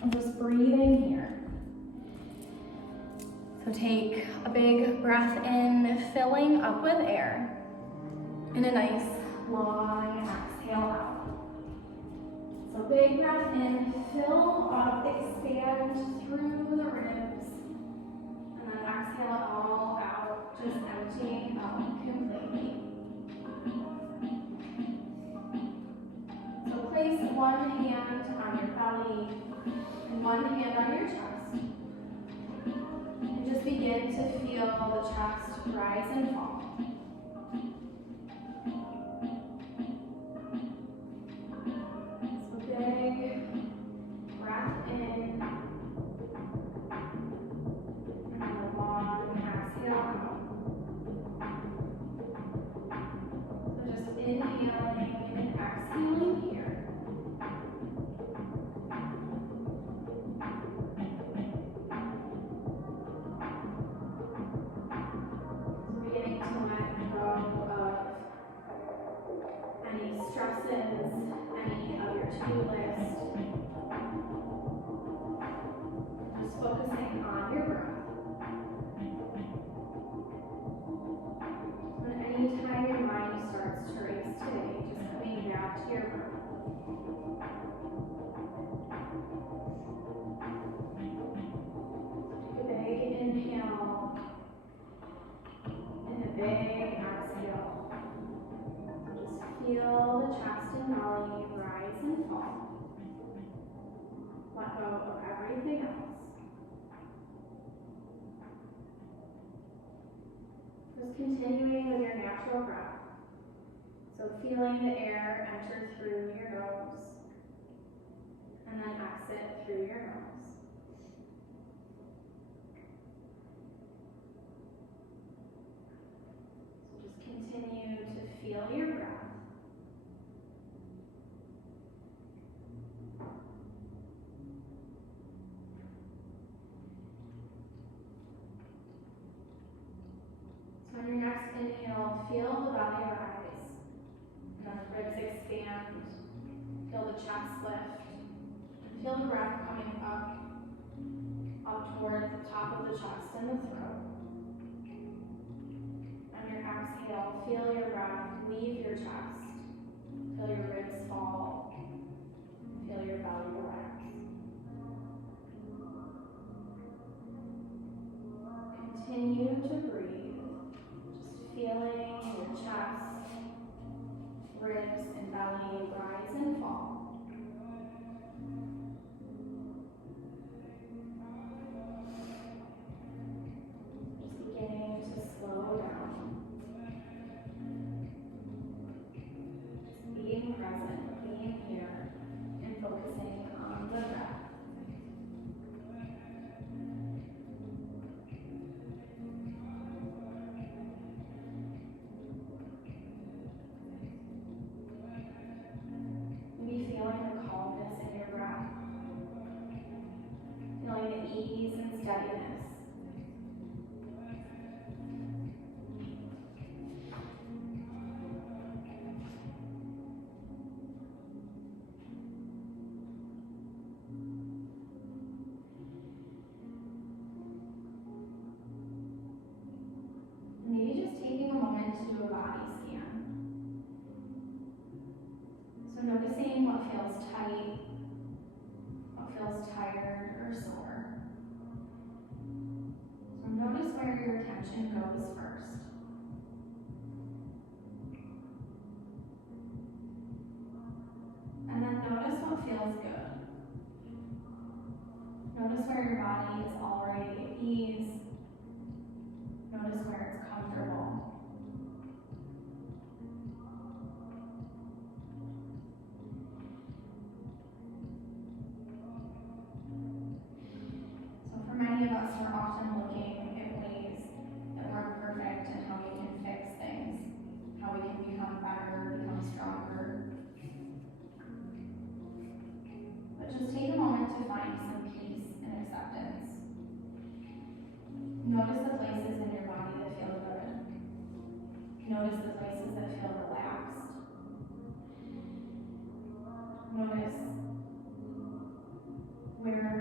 And just breathing here. So take a big breath in, filling up with air. And a nice long exhale out. So big breath in, fill up, expand through the ribs. And then exhale it all out, just emptying out completely. So place one hand on your belly and one hand on your chest. And just begin to feel the chest rise and fall. So big breath in and a long exhale out. So just inhaling and exhaling here. Beginning to let go of any stresses, any of your to-do list. Just focusing on your breath. And anytime your mind starts to race today, just coming back to your breath. Take a big inhale and a big exhale. Just feel the chest and belly rise and fall. Let go of everything else. Just continuing with your natural breath. So feeling the air enter through your nose and then exit through your nose. So just continue to feel your breath. So on your next inhale, feel the belly rise, and then the ribs expand, feel the chest lift, and feel the breath coming up towards the top of the chest and the throat. On your exhale, feel your breath leave your chest, feel your ribs fall, feel your belly relax. Continue to breathe, just feeling your chest, ribs, and belly rise and fall. Just beginning to slow down. Just being present, being here, and focusing on the breath. Feeling the calmness in your breath, feeling the ease and steadiness. Maybe just taking a moment to do a body scan. So noticing what feels tight, what feels tired or sore. So notice where your attention goes first. And then notice what feels good. Notice where your body is already at ease. Notice where it's comfortable. Many of us are often looking at ways that we're imperfect and how we can fix things, how we can become better, become stronger. But just take a moment to find some peace and acceptance. Notice the places in your body that feel good. Notice the places that feel relaxed. Notice where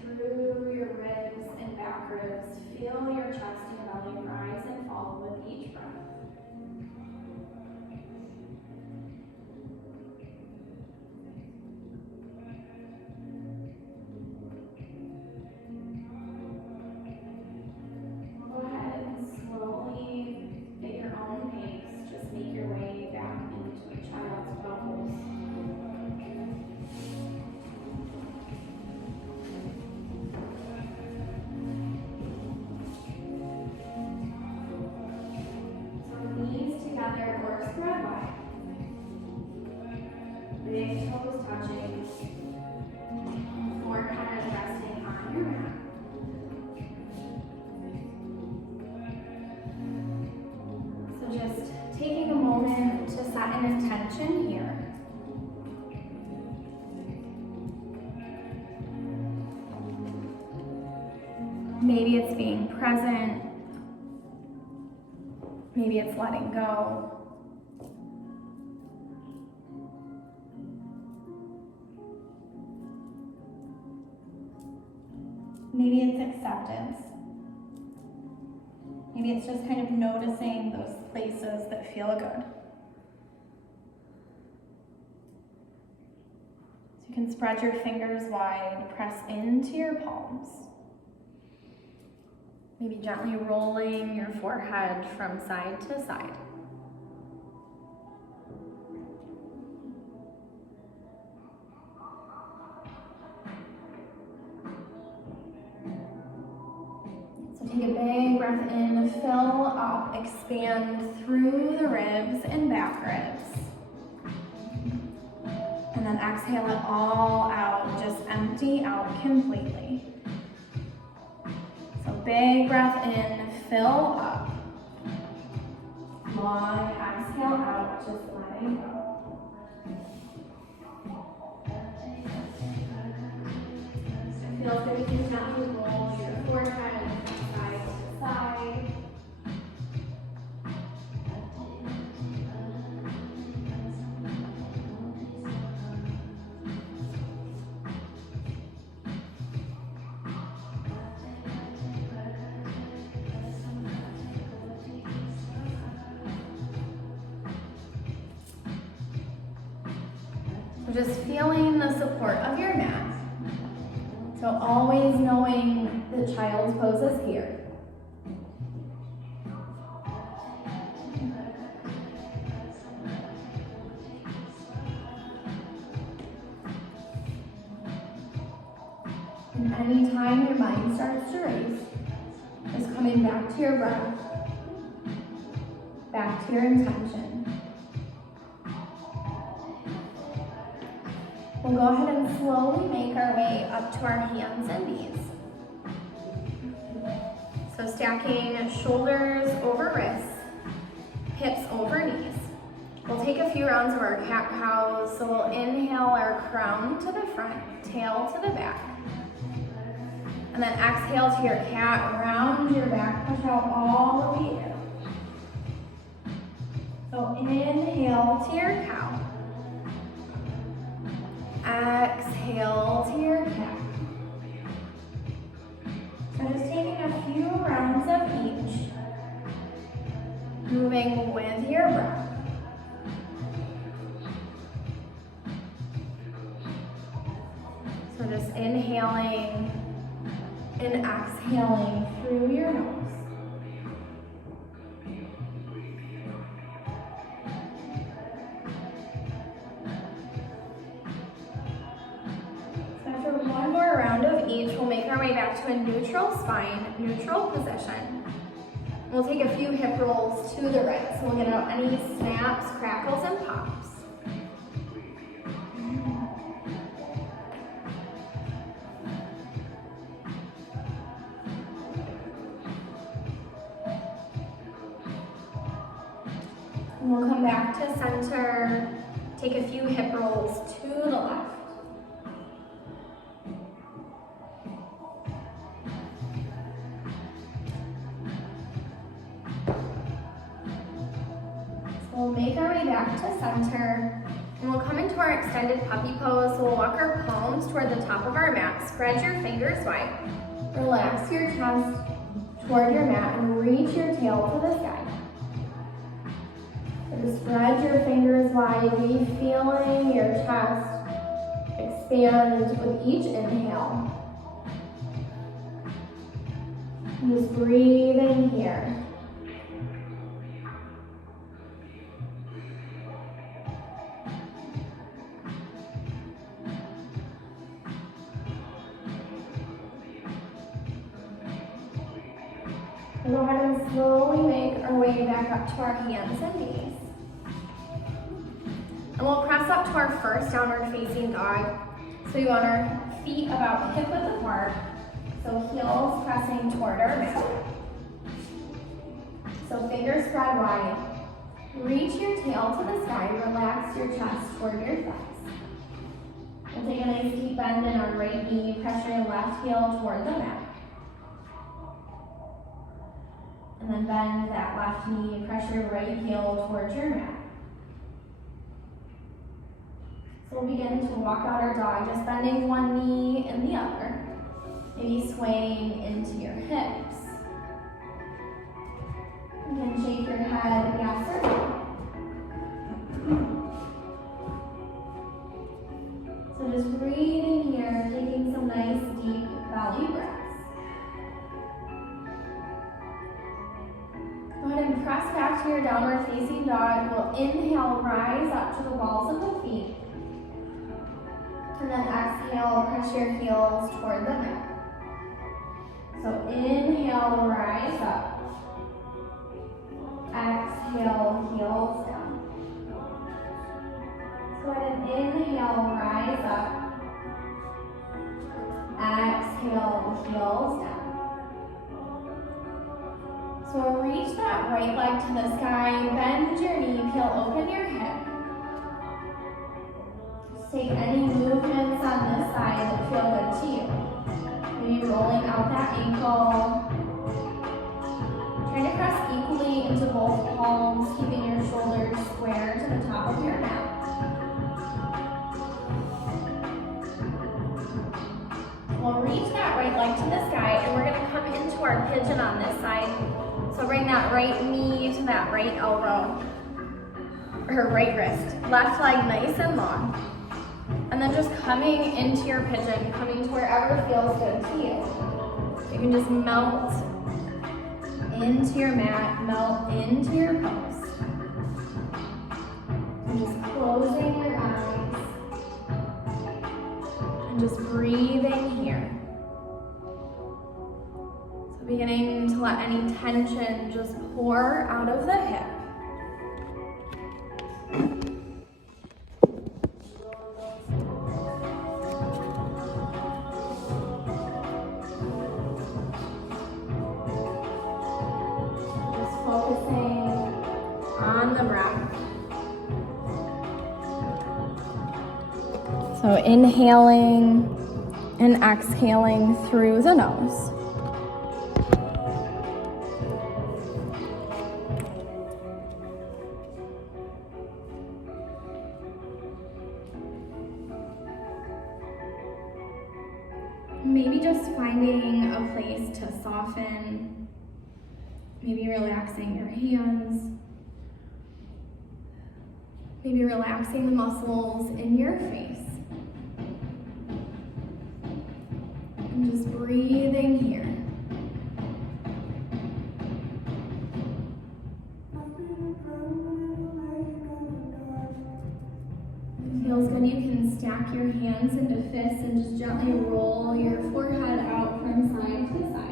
through your ribs and back ribs. Feel your chest and belly rise and fall with each breath. Go ahead and slowly, at your own pace, just make your way back into a child's pose. Together or spread wide. Big toes touching. Forehead resting on your mat. So just taking a moment to set an intention here. Maybe it's being present. Maybe it's letting go. Maybe it's acceptance. Maybe it's just kind of noticing those places that feel good. So you can spread your fingers wide, press into your palms. Maybe gently rolling your forehead from side to side. So take a big breath in, fill up, expand through the ribs and back ribs. And then exhale it all out, just empty out completely. Big breath in, fill up. Long exhale out, just letting go. It feels good. You can gently roll your forehead side to side. So just feeling the support of your mat. So always knowing the child's pose is here. And anytime your mind starts to race, just coming back to your breath, back to your intention. We'll go ahead and slowly make our way up to our hands and knees. So stacking shoulders over wrists, hips over knees. We'll take a few rounds of our cat-cows. So we'll inhale our crown to the front, tail to the back. And then exhale to your cat, round your back, push out all the way in. So inhale to your cow. Exhale to your cat. So just taking a few rounds of each, moving with your breath. So just inhaling and exhaling through your nose. One more round of each. We'll make our way back to a neutral spine, neutral position. We'll take a few hip rolls to the right. So we'll get out any snaps, crackles, and pops. And we'll come back to center, take a few hip rolls to the left. We'll make our way back to center, And we'll come into our extended puppy pose. So we'll walk our palms toward the top of our mat. Spread your fingers wide. Relax your chest toward your mat and reach your tail to the sky. So just spread your fingers wide. Be feeling your chest expand with each inhale. And just breathing here. Go ahead and slowly make our way back up to our hands and knees. And we'll press up to our first downward facing dog. So we want our feet about hip width apart. So heels pressing toward our mat. So fingers spread wide. Reach your tail to the sky. Relax your chest toward your thighs. We'll take a nice deep bend in our right knee. Press your left heel toward the mat. And then bend that left knee, press your right heel towards your mat. So we'll begin to walk out our dog, just bending one knee and the other. Maybe swaying into your hips. You can shake your head yes or no. So just breathing here, taking some nice deep belly breaths. Go ahead and press back to your downward facing dog. We'll inhale, rise up to the balls of the feet. And then exhale, press your heels toward the mat. So inhale, rise up. Exhale, heels down. Go ahead and inhale, rise up. Exhale, heels down. So reach that right leg to the sky, bend your knee, peel open your hip. Just take any movements on this side that feel good to you. Maybe rolling out that ankle. Try to press equally into both palms, keeping your shoulders square to the top of your mat. We'll reach that right leg to the sky, and we're going to come into our pigeon on this side. So bring that right knee to that right elbow, or right wrist. Left leg nice and long. And then just coming into your pigeon, coming to wherever feels good to you. You can just melt into your mat, melt into your pose. And just closing your eyes. And just breathing here. Beginning to let any tension just pour out of the hip. Just focusing on the breath. So inhaling and exhaling through the nose. Maybe just finding a place to soften, maybe relaxing your hands, maybe relaxing the muscles in your face. And just breathing here. If it feels good, you can stack your hands into fists and just gently roll your forehead out from side to side.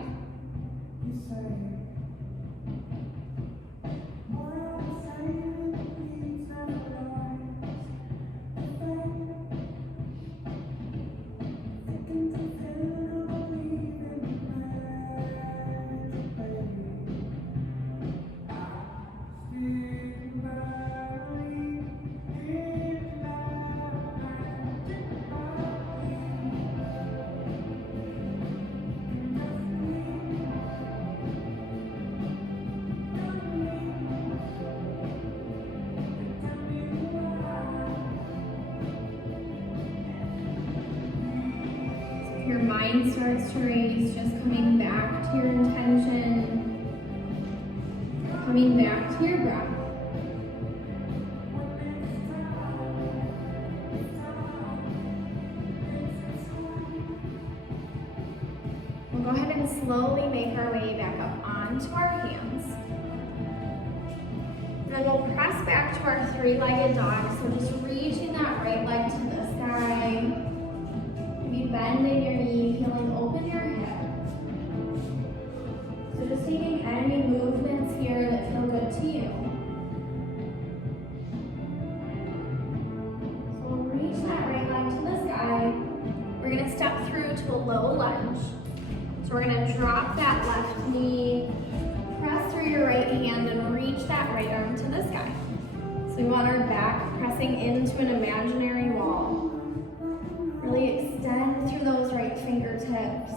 mind starts to race, just coming back to your intention, coming back to your breath. We'll go ahead and slowly make our way back up onto our hands. And then we'll press back to our three-legged dog. So just reaching that right leg to the sky. Maybe bending your knee, feeling open your hip. So just taking any movements here that feel good to you. So we'll reach that right leg to the sky. We're gonna step through to a low lunge. So we're gonna drop that left knee, press through your right hand and reach that right arm to the sky. So we want our back pressing into an imaginary wall. Really extend through those right fingertips.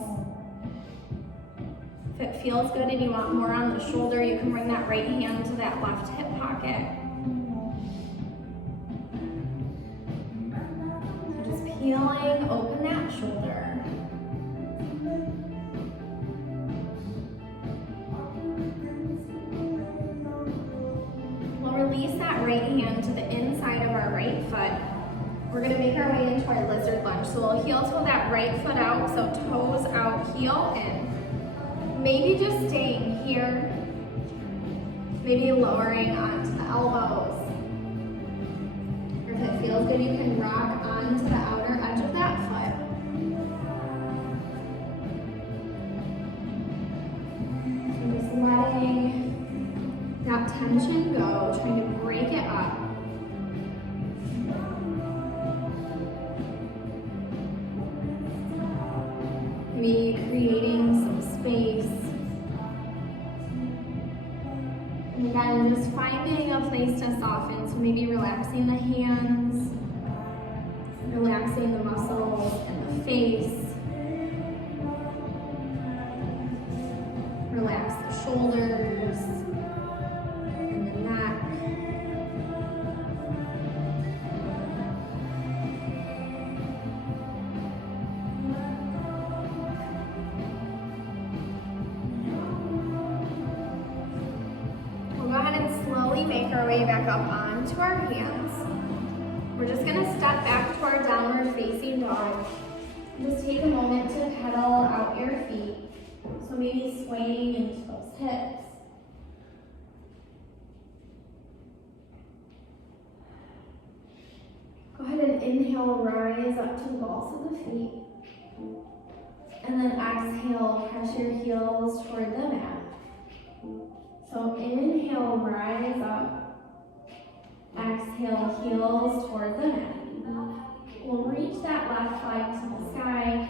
If it feels good and you want more on the shoulder, you can bring that right hand to that left hip pocket. So just peeling open that shoulder. Release that right hand to the inside of our right foot. We're gonna make our way into our lizard lunge. So we'll heel toe that right foot out, so toes out, heel in. Maybe just staying here. Maybe lowering onto the elbows. Or if it feels good, you can rock onto the outer edge of that foot. So just letting that tension go, trying to break it up. Maybe creating some space. And again, just finding a place to soften. So maybe relaxing the hands, relaxing the muscles in the face. Relax the shoulders. Make our way back up onto our hands. We're just going to step back to our downward facing dog. Just take a moment to pedal out your feet. So maybe swaying into those hips. Go ahead and inhale, rise up to the balls of the feet. And then exhale, press your heels toward the mat. So inhale, rise up. Exhale, heels toward the mat. We'll reach that left leg to the sky.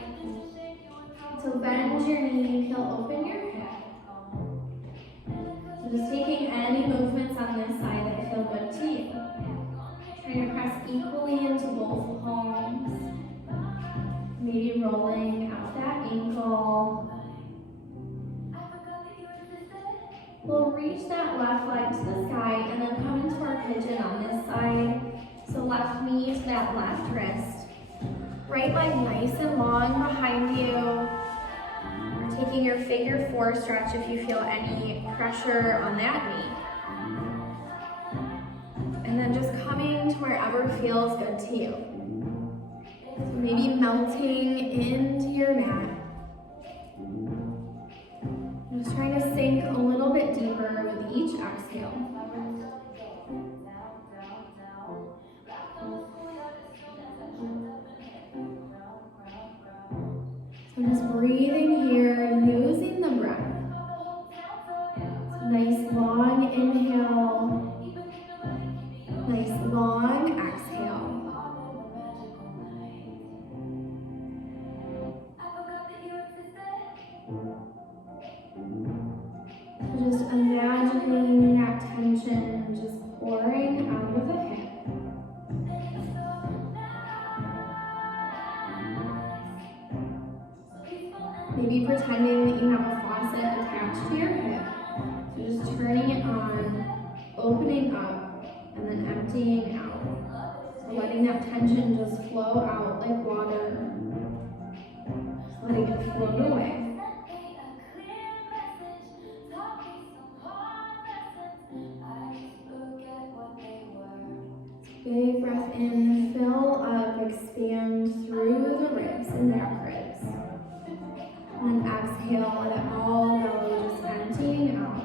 So bend your knee, heel open your hip. So just taking any movements on this side that feel good to you. Trying to press equally into both palms. Maybe rolling out that ankle. We'll reach that left leg to the sky and then come into our pigeon on this side. So left knee to that left wrist. Right leg nice and long behind you. We're taking your figure four stretch if you feel any pressure on that knee. And then just coming to wherever feels good to you. So maybe melting into your mat. Just trying to sink a little bit deeper with each exhale. So just breathing here, using the breath. So nice long inhale, nice long exhale. Just imagining that tension just pouring out of the hip. Maybe pretending that you have a faucet attached to your hip. So just turning it on, opening up, and then emptying out. So letting that tension just flow out like water. letting it float away. Big breath in, fill up, expand through the ribs and back ribs. And exhale, let it all go, just emptying out.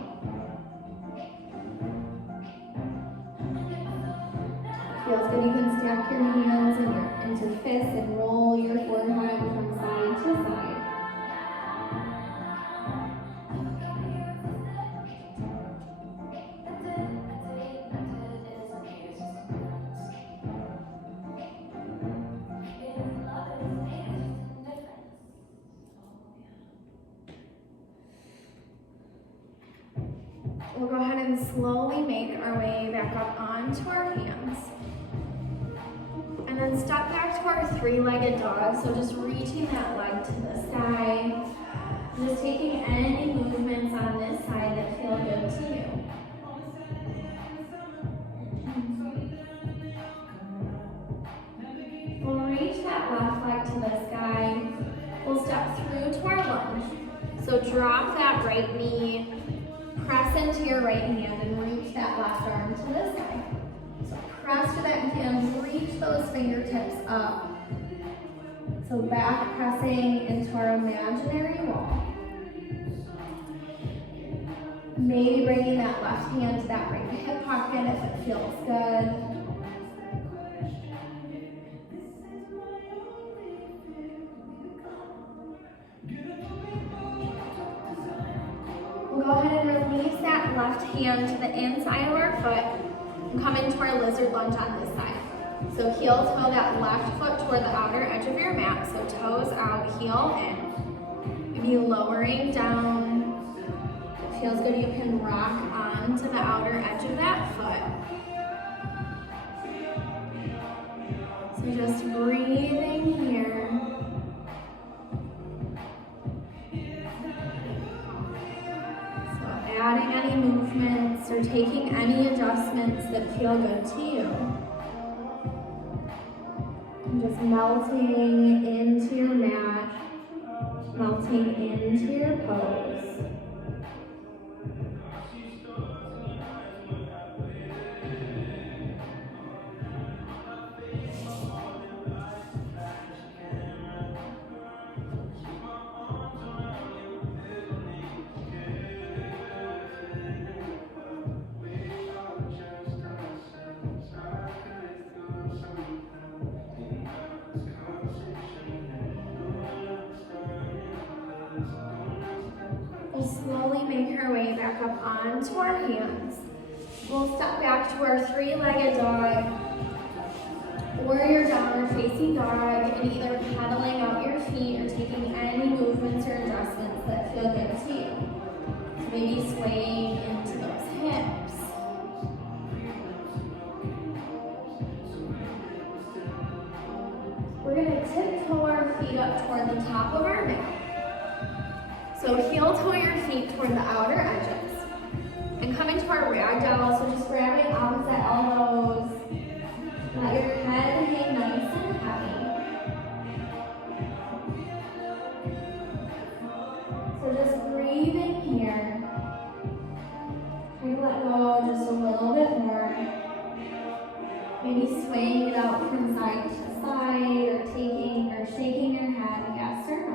Feels good, you can stack your hands into fists and roll your forehead from side to side. We'll go ahead and slowly make our way back up onto our hands. And then step back to our three-legged dog. So just reaching that leg to the sky. Just taking any movements on this side that feel good to you. We'll reach that left leg to the sky. We'll step through to our lunge. So drop that right knee. Press into your right hand and reach that left arm to the sky. So press to that hand, reach those fingertips up. So back pressing into our imaginary wall. Maybe bringing that left hand to that right hip pocket if it feels good. We'll go ahead and release that left hand to the inside of our foot and come into our lizard lunge on this side. So heel toe that left foot toward the outer edge of your mat. So toes out, heel in. Maybe lowering down. If it feels good, you can rock onto the outer edge of that foot. So just breathing here. Adding any movements or taking any adjustments that feel good to you. And just melting into your mat, melting into your pose. Slowly make our way back up onto our hands. We'll step back to our three-legged dog, warrior downward facing dog, and either pedaling out your feet or taking any movements or adjustments that feel good to you. So maybe swaying into those hips. We're going to tiptoe our feet up toward the top of our mat. So heel toe your feet toward the outer edges. And come into our ragdoll, so just grabbing opposite elbows. Let your head hang nice and heavy. So just breathing here. Try to let go just a little bit more. Maybe swaying it out from side to side or shaking your head, yes or no.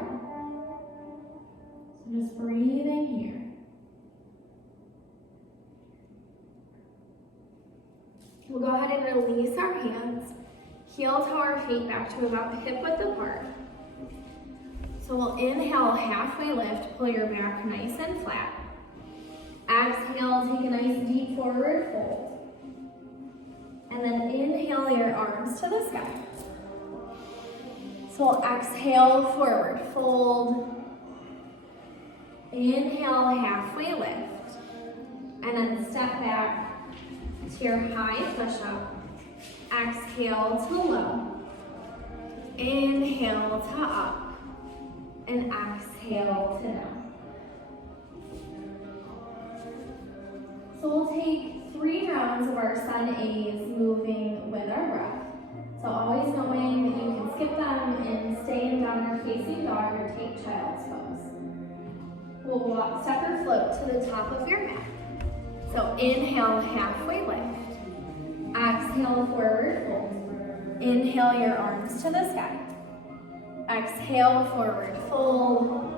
Just breathing here. We'll go ahead and release our hands. Heel toe our feet back to about hip width apart. So we'll inhale, halfway lift, pull your back nice and flat. Exhale, take a nice deep forward fold. And then inhale your arms to the sky. So we'll exhale, forward fold. Inhale, halfway lift, and then step back to your high push-up. Exhale to low. Inhale to up, and exhale to down. So we'll take 3 rounds of our sun A's moving with our breath. So always knowing that you can skip them and stay in downward facing dog or take child's pose. We'll walk, step, or float to the top of your mat. So inhale, halfway lift. Exhale, forward fold. Inhale your arms to the sky. Exhale, forward fold.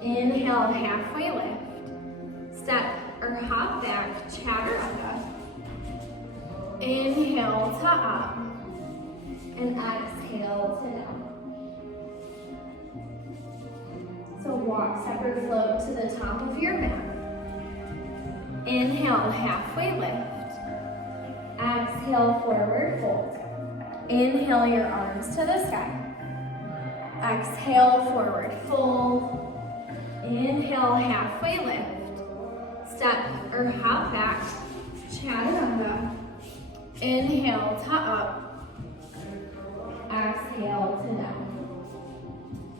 Inhale, halfway lift. Step or hop back, chaturanga. Inhale to up. And exhale to down. So walk, step, or float to the top of your mat. Inhale, halfway lift. Exhale, forward fold. Inhale your arms to the sky. Exhale, forward fold. Inhale, halfway lift. Step or hop back, chaturanga. Inhale to up. Exhale to down.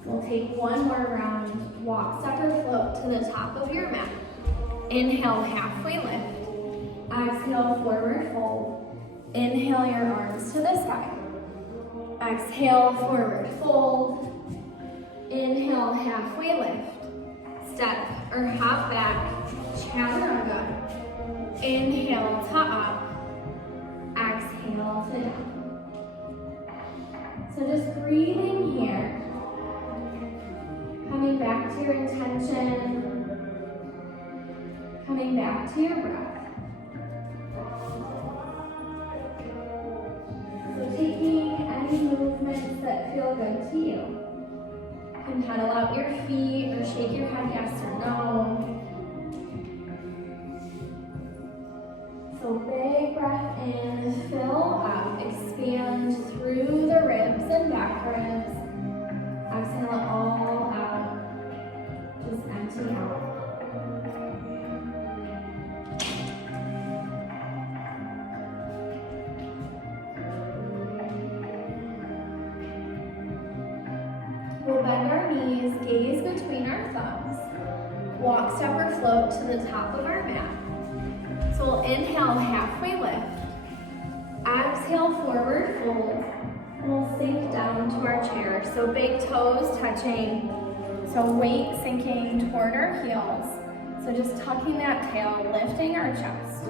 We'll take one more round. Walk, step, or float to the top of your mat. Inhale, halfway lift. Exhale, forward fold. Inhale your arms to the sky. Exhale, forward fold. Inhale, halfway lift. Step or hop back, chaturanga. Inhale to up. Exhale to down. So just breathing here. Coming back to your intention. Coming back to your breath. So taking any movements that feel good to you. You can pedal out your feet or shake your head yes or no. So big breath in, fill up, expand through the ribs and back ribs. Exhale it all out, just empty out. We'll bend our knees, gaze between our thumbs. Walk, step, or float to the top of our mat. So we'll inhale, halfway lift. Exhale, forward fold. And we'll sink down to our chair. So big toes touching. So weight sinking toward our heels. So just tucking that tail, lifting our chest.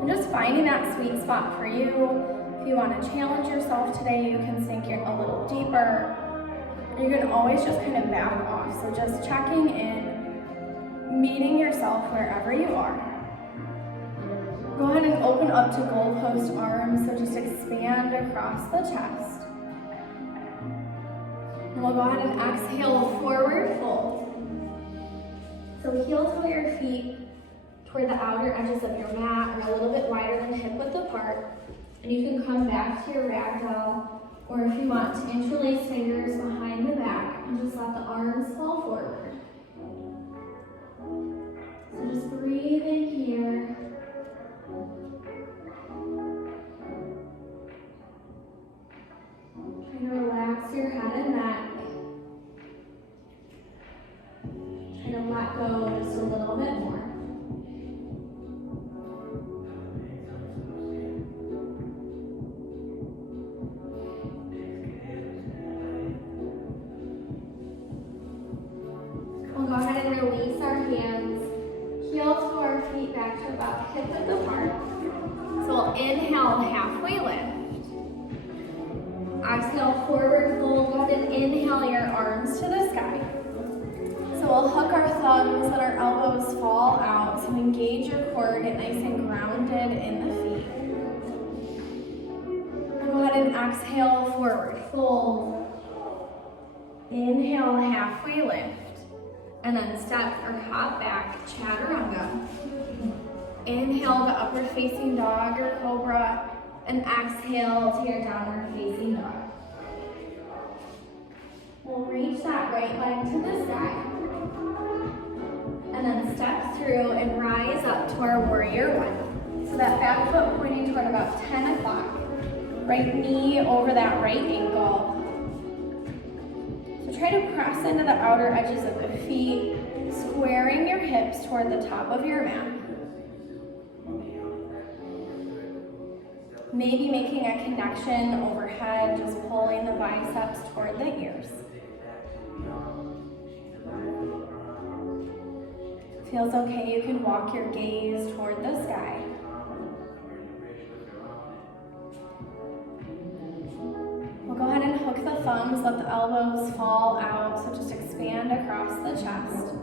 And just finding that sweet spot for you. If you want to challenge yourself today, you can sink it a little deeper. You can always just kind of back off. So just checking in, meeting yourself wherever you are. Go ahead and open up to goalpost arms, so just expand across the chest. And we'll go ahead and exhale, forward fold. So heel toe your feet toward the outer edges of your mat, or a little bit wider than hip width apart. And you can come back to your ragdoll, or if you want to interlace fingers behind the back and just let the arms fall forward. So just breathe in here. Try to relax your head and neck. Try to let go just a little bit more. We'll go ahead and release our hands. Heel to our feet back to about hip width apart. So we'll inhale, halfway lift. Exhale, forward fold. Go ahead and inhale your arms to the sky. So we'll hook our thumbs, let our elbows fall out. So engage your core, get nice and grounded in the feet. And go ahead and exhale, forward fold. Inhale, halfway lift. And then step or hop back, chaturanga. Inhale to upward facing dog or cobra, and exhale to your downward facing dog. We'll reach that right leg to the sky. And then step through and rise up to our warrior one. So that back foot pointing toward about 10 o'clock. Right knee over that right ankle. So try to press into the outer edges of the feet, squaring your hips toward the top of your mat. Maybe making a connection overhead, just pulling the biceps toward the ears. Feels okay, you can walk your gaze toward the sky. We'll go ahead and hook the thumbs, let the elbows fall out, so just expand across the chest.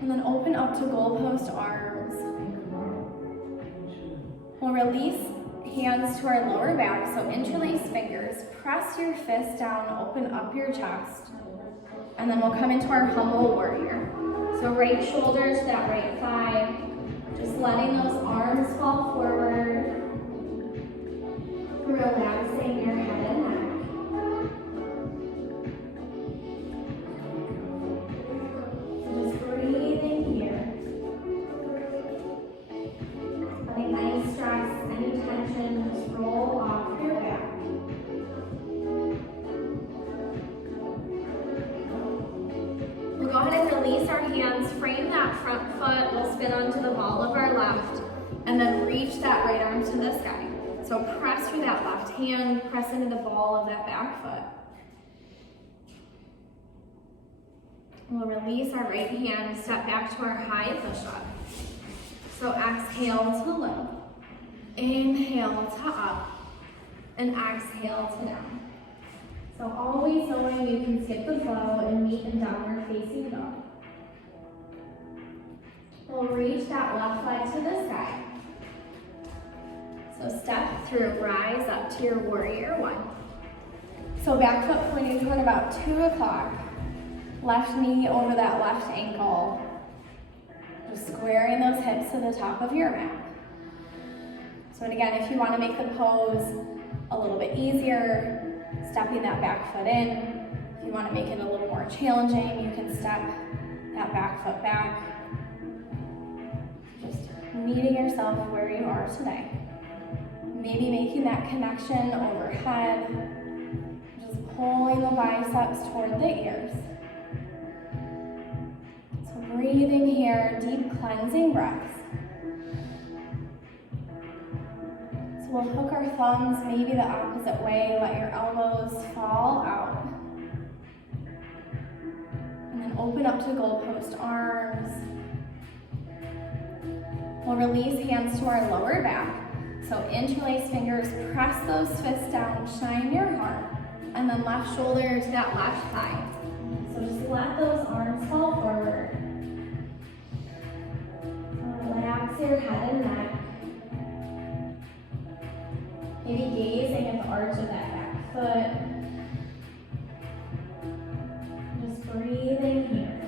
And then open up to goalpost arms. We'll release hands to our lower back, so interlace fingers, press your fist down, open up your chest. And then we'll come into our humble warrior. So right shoulder to that right thigh, just letting those arms fall forward, relaxing your head and neck. So just breathing here. Letting any stress, any tension just roll off your back. We'll go ahead and release our hands, frame that front foot, we'll spin onto the ball of our left, and then reach that right arm to the sky. So press through that left hand, press into the ball of that back foot. We'll release our right hand, step back to our high push-up. So exhale to low, inhale to up, and exhale to down. So always knowing you can skip the flow and meet in downward facing dog. We'll reach that left leg to the sky. So step through, rise up to your warrior one. So back foot pointing toward about 2 o'clock. Left knee over that left ankle. Just squaring those hips to the top of your mat. So and again, if you want to make the pose a little bit easier, stepping that back foot in. If you want to make it a little more challenging, you can step that back foot back. Just meeting yourself where you are today. Maybe making that connection overhead, just pulling the biceps toward the ears. So breathing here, deep cleansing breaths. So we'll hook our thumbs maybe the opposite way, let your elbows fall out. And then open up to goalpost arms. We'll release hands to our lower back. So interlace fingers, press those fists down, shine your heart, and then left shoulder to that left thigh. So just let those arms fall forward. Relax your head and neck. Maybe gazing at the arch of that back foot. Just breathing here.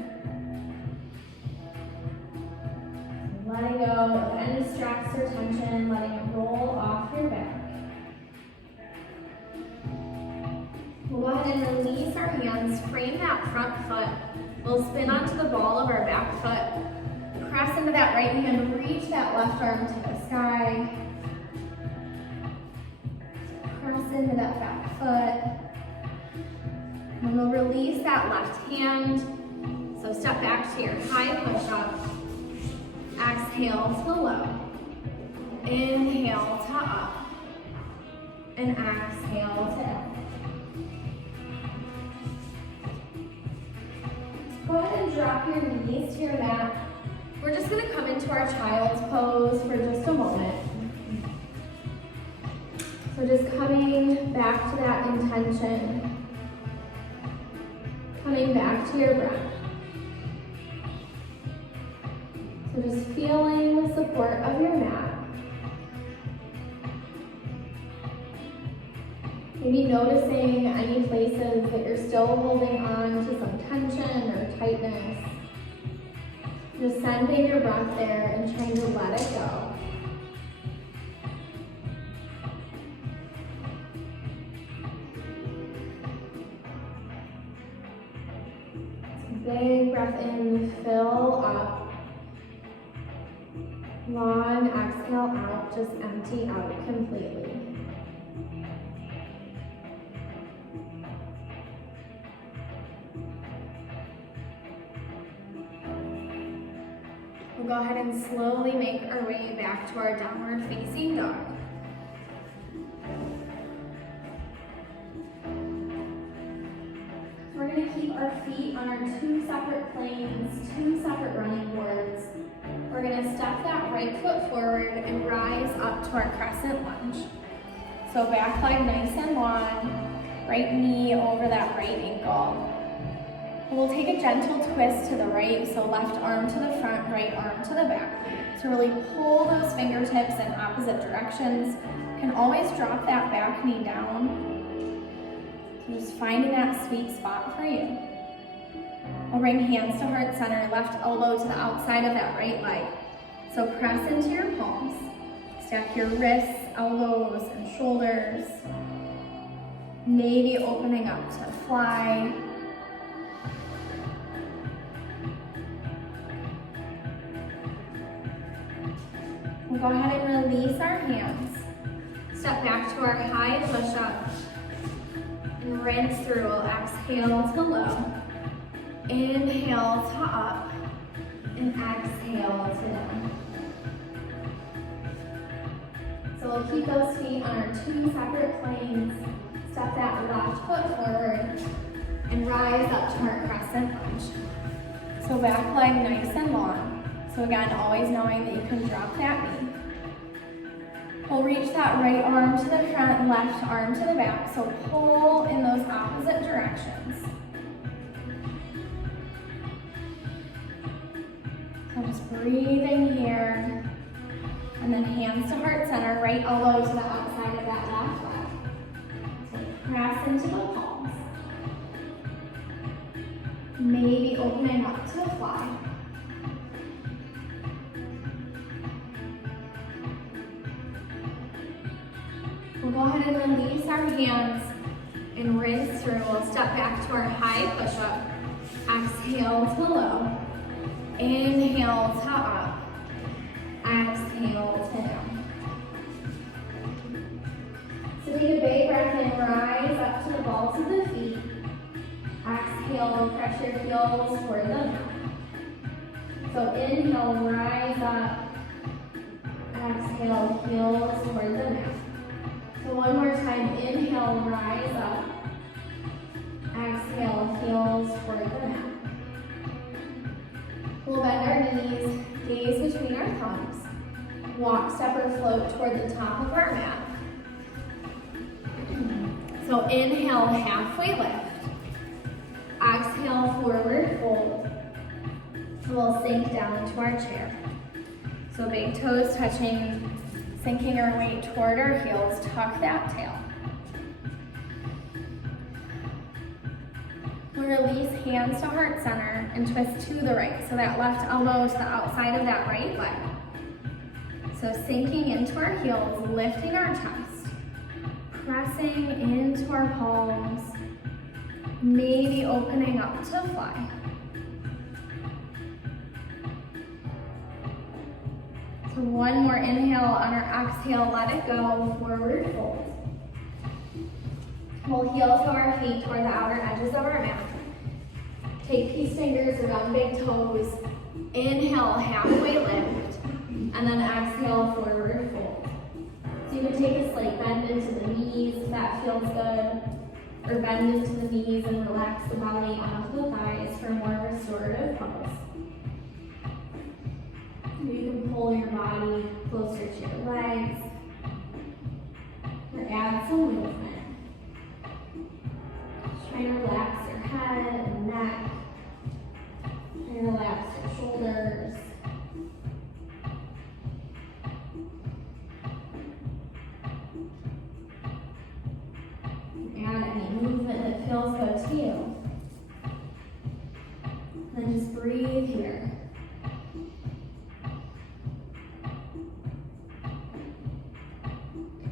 Letting go of any stress or tension, letting it roll off your back. We'll go ahead and release our hands, frame that front foot. We'll spin onto the ball of our back foot. Press into that right hand, reach that left arm to the sky. Press into that back foot. And we'll release that left hand. So step back to your high push-up. Exhale to low, inhale to up, and exhale to down. Go ahead and drop your knees to your mat. We're just going to come into our child's pose for just a moment. So just coming back to that intention, coming back to your breath. So just feeling the support of your mat. Maybe noticing any places that you're still holding on to some tension or tightness. Just sending your breath there and trying to let it go. Big breath in, fill up. Long exhale out, just empty out completely. We'll go ahead and slowly make our way back to our downward facing dog. planes, 2 separate running boards. We're gonna step that right foot forward and rise up to our crescent lunge. So back leg nice and long, right knee over that right ankle. We'll take a gentle twist to the right, so left arm to the front, right arm to the back. To really pull those fingertips in opposite directions. You can always drop that back knee down. So just finding that sweet spot for you. We'll bring hands to heart center, left elbow to the outside of that right leg. So press into your palms. Stack your wrists, elbows, and shoulders. Maybe opening up to fly. We'll go ahead and release our hands. Step back to our high push-up. And rinse through. We'll exhale to low. Inhale to up. And exhale to down. So we'll keep those feet on our 2 separate planes. Step that left foot forward. And rise up to our crescent lunge. So back leg nice and long. So again, always knowing that you can drop that knee. We'll reach that right arm to the front, left arm to the back. So pull in those opposite directions. So just breathing here. And then hands to heart center, right elbow to the outside of that left leg. So press into the palms. Maybe opening up to fly. We'll go ahead and release our hands and rinse through. We'll step back to our high push-up. Exhale to low. Inhale to up. Exhale to down. So take a big breath in, rise up to the balls of the feet. Exhale, press your heels toward the mat. So inhale, rise up. Exhale, heels toward the mat. So one more time, inhale, rise up. Exhale, heels toward the mat. We'll bend our knees, gaze between our thumbs. Walk, step, or float toward the top of our mat. So inhale, halfway lift. Exhale, forward fold. We'll sink down to our chair. So big toes touching, sinking our weight toward our heels, tuck that tail. We'll release hands to heart center and twist to the right. So that left elbow to the outside of that right leg. So sinking into our heels, lifting our chest, pressing into our palms, maybe opening up to fly. So one more inhale. On our exhale, let it go, forward fold. We'll heel to our feet toward the outer edges of our mat. Take peace fingers around big toes. Inhale, halfway lift, and then exhale, forward fold. So you can take a slight bend into the knees if that feels good, or bend into the knees and relax the belly onto the thighs for more restorative pose. You can pull your body closer to your legs, or add some movement. Just try to relax your head and neck, and relax your shoulders. Add any movement that feels good to you. And then just breathe here.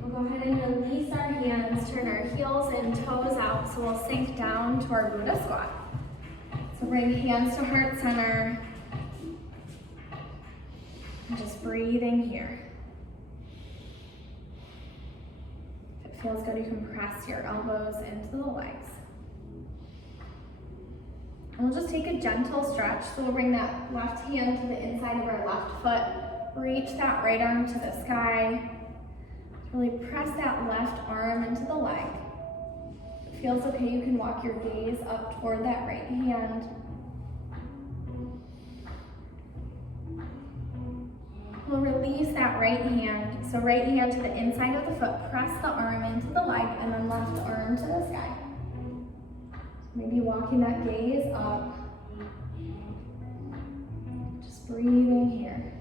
We'll go ahead and release our hands, turn our heels and toes out, so we'll sink down to our Buddha squat. So bring hands to heart center. And just breathing here. If it feels good, you can press your elbows into the legs. And we'll just take a gentle stretch. So we'll bring that left hand to the inside of our left foot. Reach that right arm to the sky. Really press that left arm into the leg. If it feels okay, you can walk your gaze up toward that right hand. We'll release that right hand. So right hand to the inside of the foot, press the arm into the leg, and then left arm to the sky. Maybe walking that gaze up. Just breathing here.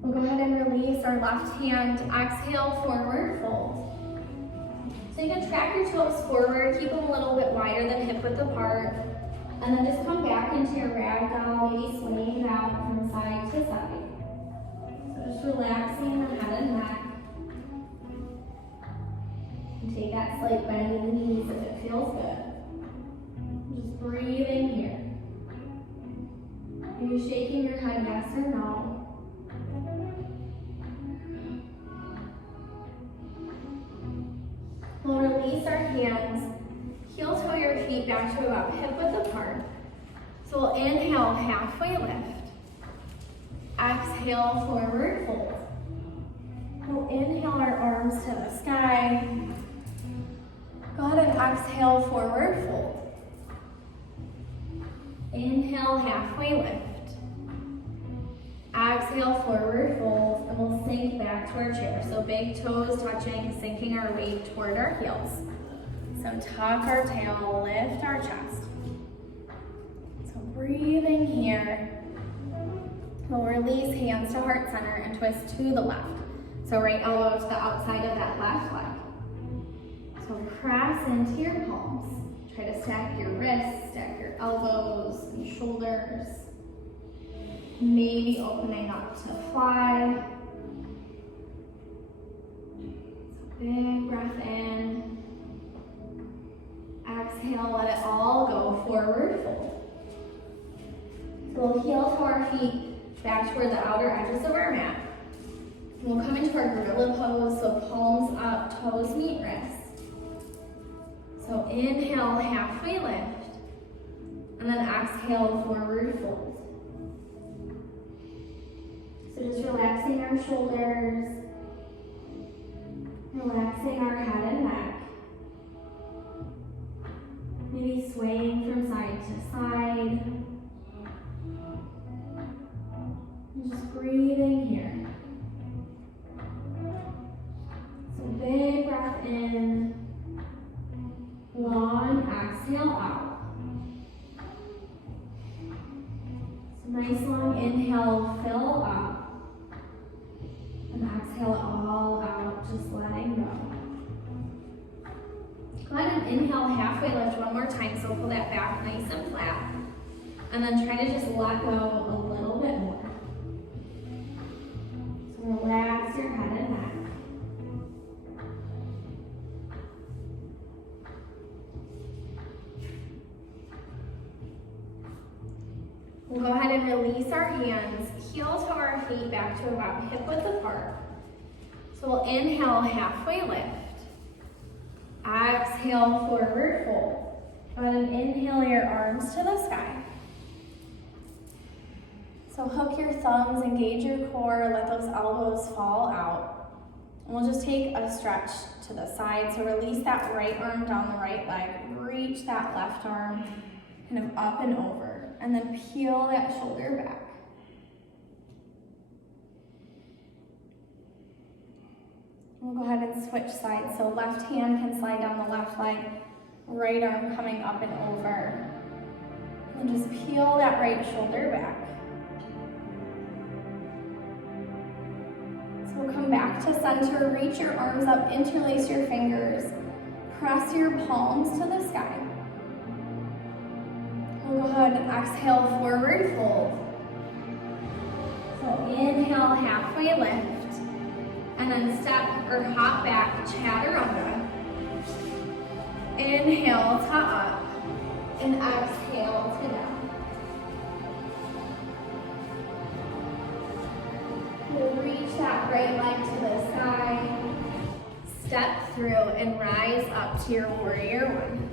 We'll go ahead and release our left hand. Exhale, forward fold. So you can track your toes forward, keep them a little bit wider than hip width apart, and then just come back into your ragdoll, maybe swinging out from side to side. So just relaxing the head and neck. And take that slight bend in the knees if it feels good. Just breathing here. Are you shaking your head yes or no? We'll release our hands, heel toe your feet back to about hip width apart. So we'll inhale, halfway lift. Exhale, forward fold. We'll inhale our arms to the sky. Go ahead and exhale, forward fold. Inhale, halfway lift. Exhale, forward fold, and we'll sink back to our chair. So big toes touching, sinking our weight toward our heels. So tuck our tail, lift our chest. So breathing here. We'll release hands to heart center and twist to the left. So right elbow to the outside of that left leg. So press into your palms. Try to stack your wrists, stack your elbows and shoulders. Maybe opening up to fly. So big breath in. Exhale, let it all go, forward fold. So we'll heel to our feet back toward the outer edges of our mat. We'll come into our gorilla pose, so palms up, toes meet wrists. So inhale, halfway lift, and then exhale, forward fold. So just relaxing our shoulders, relaxing our head and neck. Maybe swaying from side to side. And just breathing here. So big breath in, long exhale out. So nice long inhale, fill up. And exhale it all out, just letting go. Go ahead and inhale, halfway lift one more time, so pull that back nice and flat. And then try to just let go a little bit more. So relax your head and neck. We'll go ahead and release our hands, heel to our feet back to about hip width apart. So we'll inhale, halfway lift. Exhale, forward fold. Go ahead and inhale your arms to the sky. So hook your thumbs, engage your core, let those elbows fall out. And we'll just take a stretch to the side. So release that right arm down the right leg, reach that left arm kind of up and over. And then peel that shoulder back. We'll go ahead and switch sides. So left hand can slide down the left leg, right arm coming up and over. And just peel that right shoulder back. So we'll come back to center, reach your arms up, interlace your fingers, press your palms to the sky. We'll go ahead and exhale, forward fold. So inhale, halfway lift, and then step or hop back, chaturanga. Inhale to up, and exhale to down. We'll reach that right leg to the side, step through, and rise up to your warrior one.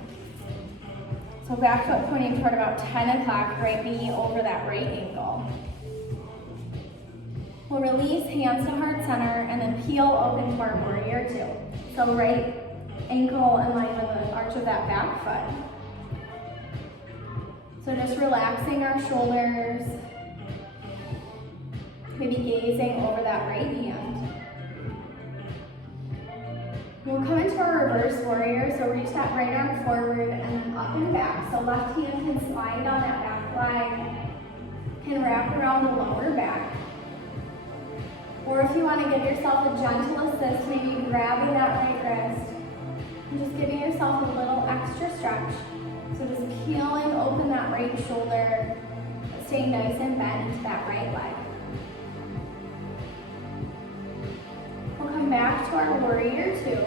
So back foot pointing toward about 10 o'clock, right knee over that right ankle. We'll release hands to heart center and then peel open to our warrior two. So right ankle in line with the arch of that back foot. So just relaxing our shoulders, maybe gazing over that right hand. We'll come into our reverse warrior, so reach that right arm forward and then up and back. So left hand can slide down that back leg, can wrap around the lower back. Or if you want to give yourself a gentle assist, maybe grabbing that right wrist and just giving yourself a little extra stretch. So just peeling open that right shoulder, but staying nice and bent into that right leg. We'll come back to our warrior two,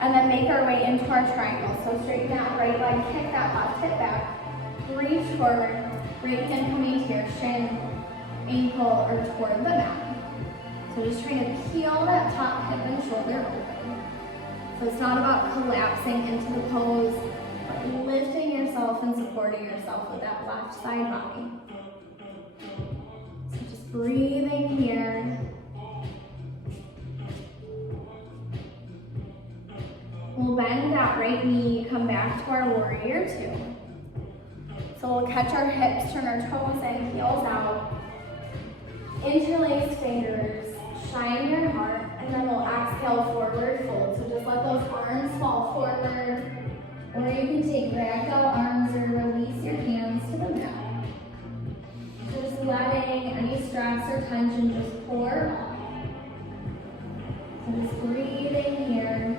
and then make our way into our triangle. So straighten that right leg, kick that left hip back, reach forward, right hand coming to your shin, ankle, or toward the mat. So just trying to peel that top hip and shoulder open. So it's not about collapsing into the pose, but lifting yourself and supporting yourself with that left side body. So just breathing here. We'll bend that right knee, come back to our warrior two. So we'll catch our hips, turn our toes in, heels out. Interlace fingers, shine your heart, and then we'll exhale, forward fold. So just let those arms fall forward, or you can take ragdoll arms or release your hands to the mat. Just letting any stress or tension just pour off. So just breathing here.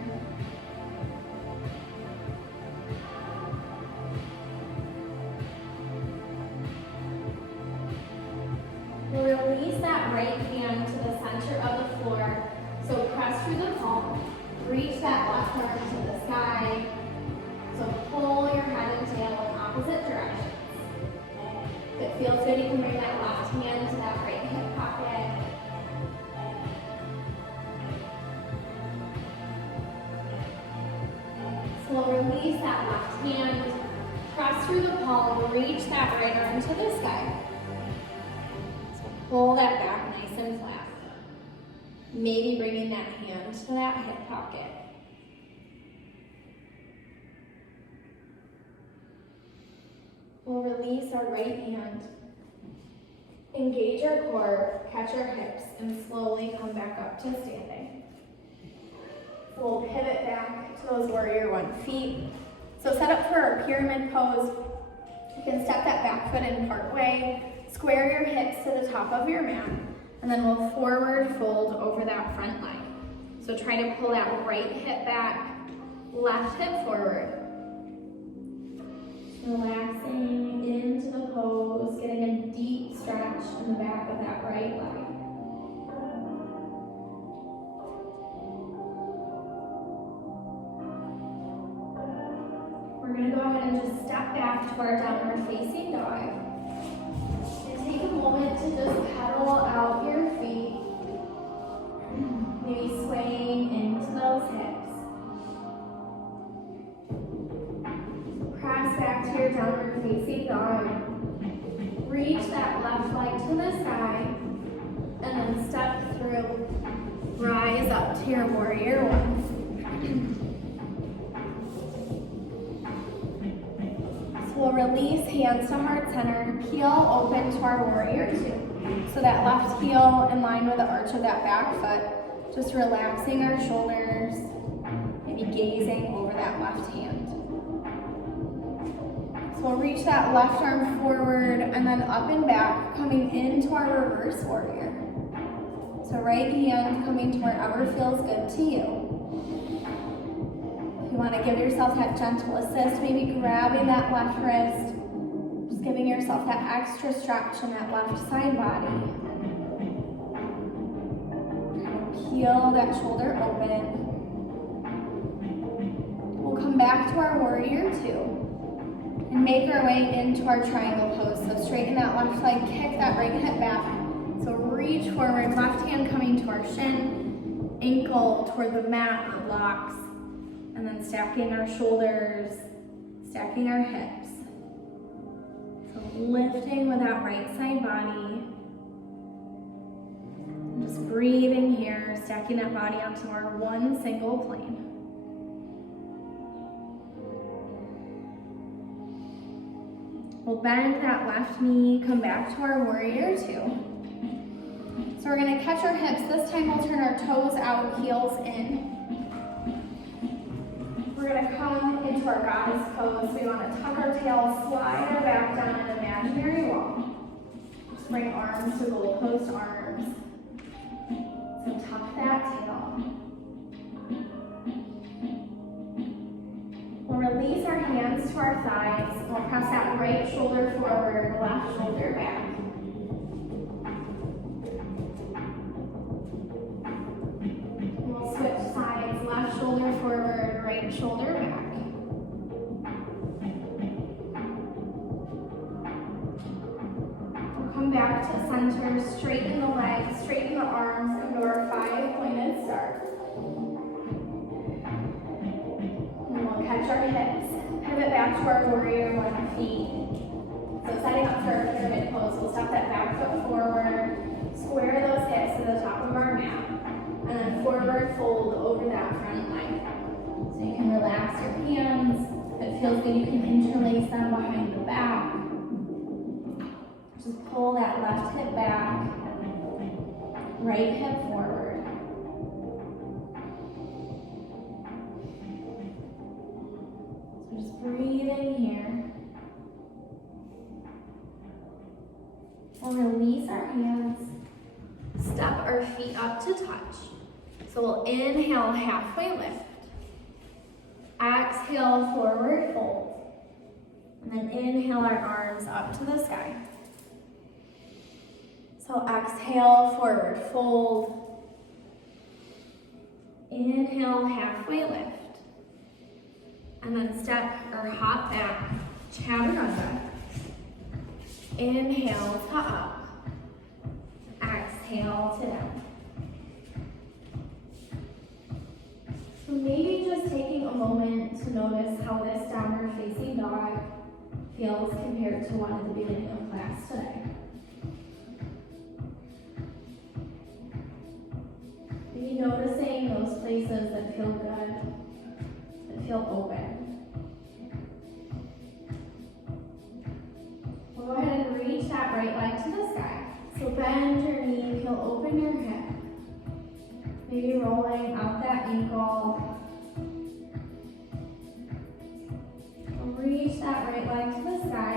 Release that right hand to the center of the floor. So press through the palm. Reach that left arm to the sky. So pull your head and tail in opposite directions. If it feels good, you can bring that left hand to that right hip pocket. So we'll release that left hand. Press through the palm. Reach that right arm to the sky. Pull that back nice and flat. Maybe bringing that hand to that hip pocket. We'll release our right hand. Engage our core, catch our hips, and slowly come back up to standing. So we'll pivot back to those warrior one feet. So set up for our pyramid pose. You can step that back foot in part way. Square your hips to the top of your mat, and then we'll forward fold over that front leg. So try to pull that right hip back, left hip forward. Relaxing into the pose, getting a deep stretch in the back of that right leg. We're going to go ahead and just step back to our downward facing dog. Take a moment to just pedal out your feet, maybe swaying into those hips. Press back to your downward facing dog. Reach that left leg to the sky, and then step through. Rise up to your warrior one. We'll release hands to heart center, peel open to our warrior two. So that left heel in line with the arch of that back foot, just relaxing our shoulders, maybe gazing over that left hand. So we'll reach that left arm forward and then up and back, coming into our reverse warrior. So right hand coming to wherever feels good to you. You want to give yourself that gentle assist, maybe grabbing that left wrist, just giving yourself that extra stretch in that left side body. Peel that shoulder open. We'll come back to our warrior two and make our way into our triangle pose. So straighten that left leg, kick that right hip back. So reach forward, left hand coming to our shin, ankle toward the mat or blocks. And then stacking our shoulders, stacking our hips. So lifting with that right side body. And just breathing here, stacking that body onto our one single plane. We'll bend that left knee, come back to our warrior two. So we're gonna catch our hips. This time we'll turn our toes out, heels in. We're gonna come into our goddess pose. We wanna tuck our tail, slide our back down an imaginary wall. Just bring arms to goalpost arms. So tuck that tail. We'll release our hands to our thighs. We'll press that right shoulder forward, left shoulder back. We'll switch sides, left shoulder forward, right shoulder back. We'll come back to center, straighten the legs, straighten the arms, come to our 5-pointed start. Catch our hips, pivot back to our warrior one feet. So setting up for our pyramid pose, we'll step that back foot forward, square those hips to the top of our mat, and then forward fold over that front leg. So you can relax your hands. If it feels good, you can interlace them behind the back. Just pull that left hip back, right hip forward. Just breathing here. We'll release our hands, step our feet up to touch. So we'll inhale, halfway lift. Exhale, forward fold. And then inhale our arms up to the sky. So exhale, forward fold. Inhale, halfway lift. And then step or hop back, chaturanga. Inhale to up. Exhale to down. So maybe just taking a moment to notice how this downward facing dog feels compared to one at the beginning of class today. Maybe noticing those places that feel good, that feel open. We'll go ahead and reach that right leg to the sky. So bend your knee, feel open your hip. Maybe rolling out that ankle. We'll reach that right leg to the sky.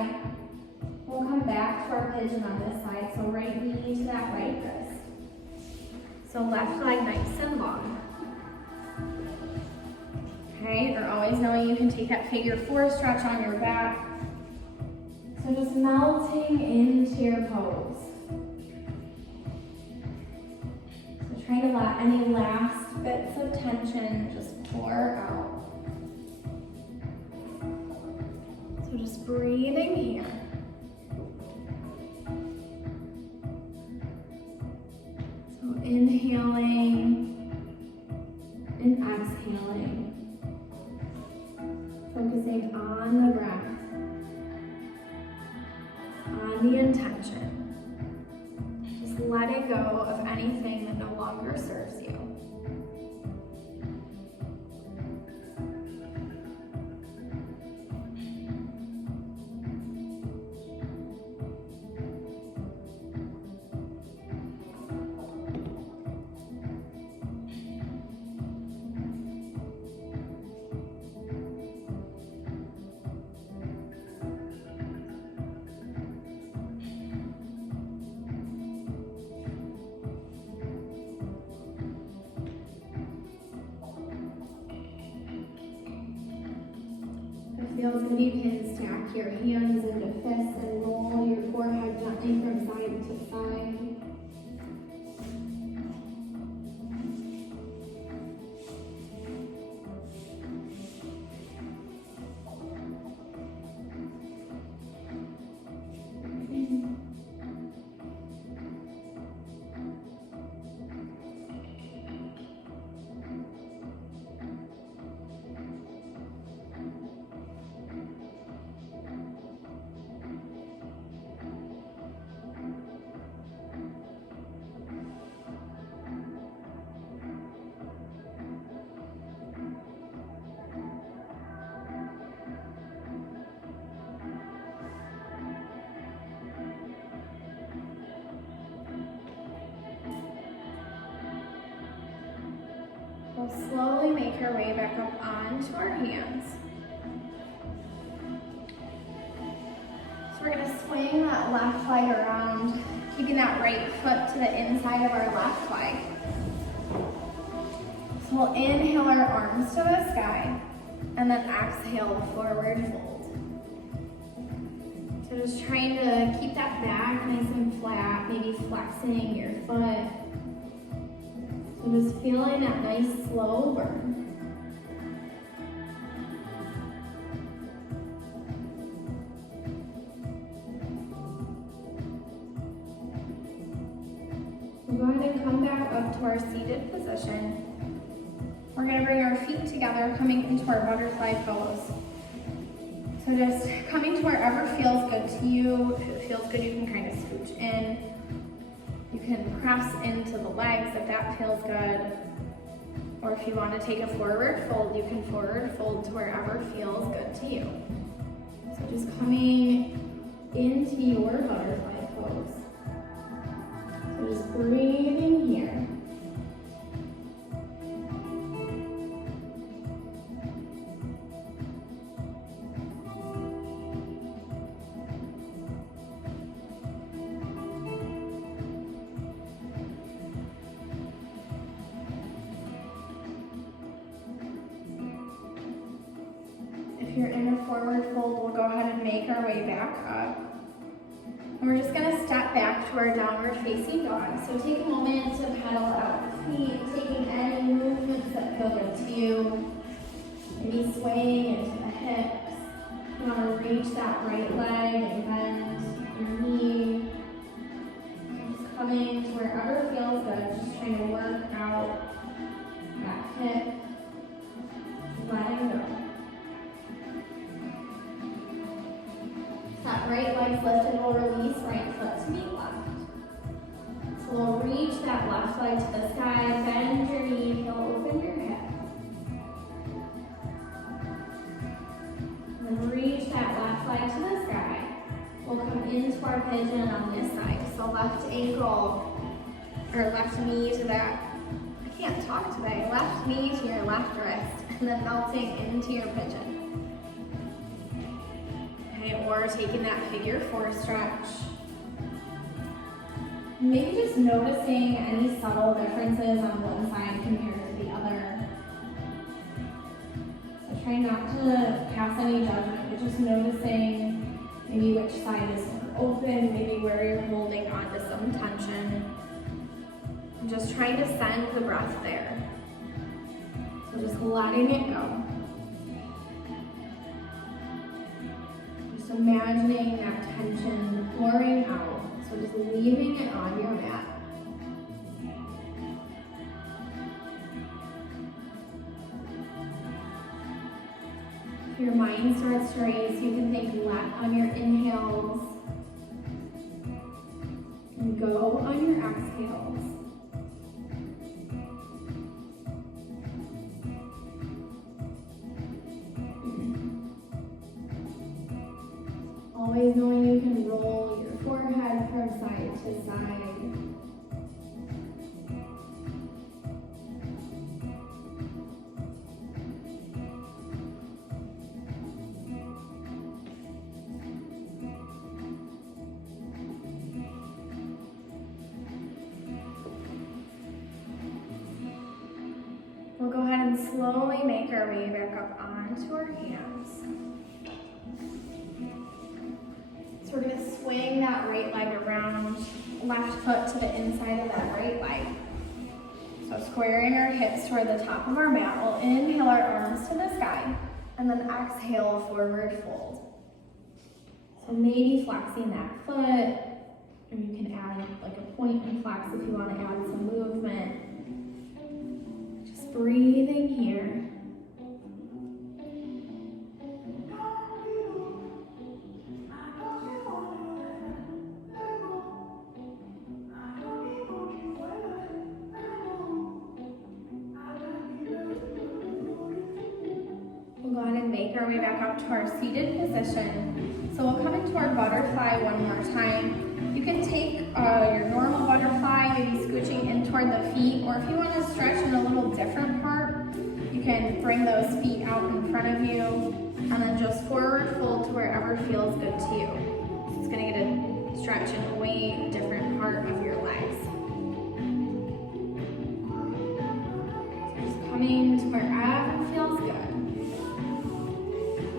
We'll come back to our pigeon on this side. So right knee to that right wrist. So left leg nice and long. Okay, or always knowing you can take that figure 4 stretch on your back. So just melting into your pose. So trying to let any last bits of tension just pour out. So just breathing here. So inhaling and exhaling. Focusing on the breath. On the intention. Just letting go of anything that no longer serves you. Feels good, you can stack your hands into fists and roll your forehead gently from side to side. We'll slowly make our way back up onto our hands. So we're gonna swing that left leg around, keeping that right foot to the inside of our left leg. So we'll inhale our arms to the sky, and then exhale, forward fold. So just trying to keep that back nice and flat, maybe flexing your foot. So just feeling that nice slow burn. We'll go ahead and come back up to our seated position. We're going to bring our feet together, coming into our butterfly pose. So just coming to wherever feels good to you. If it feels good, you can kind of scooch in. You can press into the legs if that feels good. Or if you want to take a forward fold, you can forward fold to wherever feels good to you. So just coming into your butterfly pose. So just breathing here. If you're in a forward fold, we'll go ahead and make our way back up. And we're just gonna step back to our downward facing dog. So take a moment to pedal out the feet, taking any movements that feel good to you. Maybe swaying into the hips. You wanna reach that right leg and bend your knee. Just coming to wherever feels good, just trying to work out that hip, letting go. That right leg's lifted, we'll release right foot to meet left. So we'll reach that left leg to the sky, bend your knee, you'll open your hip. And then reach that left leg to the sky. We'll come into our pigeon on this side. So left ankle, or left knee to that, I can't talk today, left knee to your left wrist, and then melting into your pigeon. Or taking that figure four stretch. Maybe just noticing any subtle differences on one side compared to the other. So try not to pass any judgment, but just noticing maybe which side is more open, maybe where you're holding on to some tension. And just trying to send the breath there. So just letting it go. Imagining that tension pouring out, so just leaving it on your mat. If your mind starts to race, you can think left on your inhales and go on your exhales. Always knowing you can roll your forehead from side to side. We'll go ahead and slowly make our way back up onto our hands. So we're going to swing that right leg around, left foot to the inside of that right leg. So squaring our hips toward the top of our mat, we'll inhale our arms to the sky, and then exhale, forward fold. So maybe flexing that foot, or you can add like a point and flex if you want to add some movement. Just breathing here. Make our way back up to our seated position. So we'll come into our butterfly one more time. You can take your normal butterfly, maybe scooching in toward the feet, or if you want to stretch in a little different part, can bring those feet out in front of you and then just forward fold to wherever feels good to you. It's gonna get a stretch in a way different part of your legs. Just coming to wherever feels good.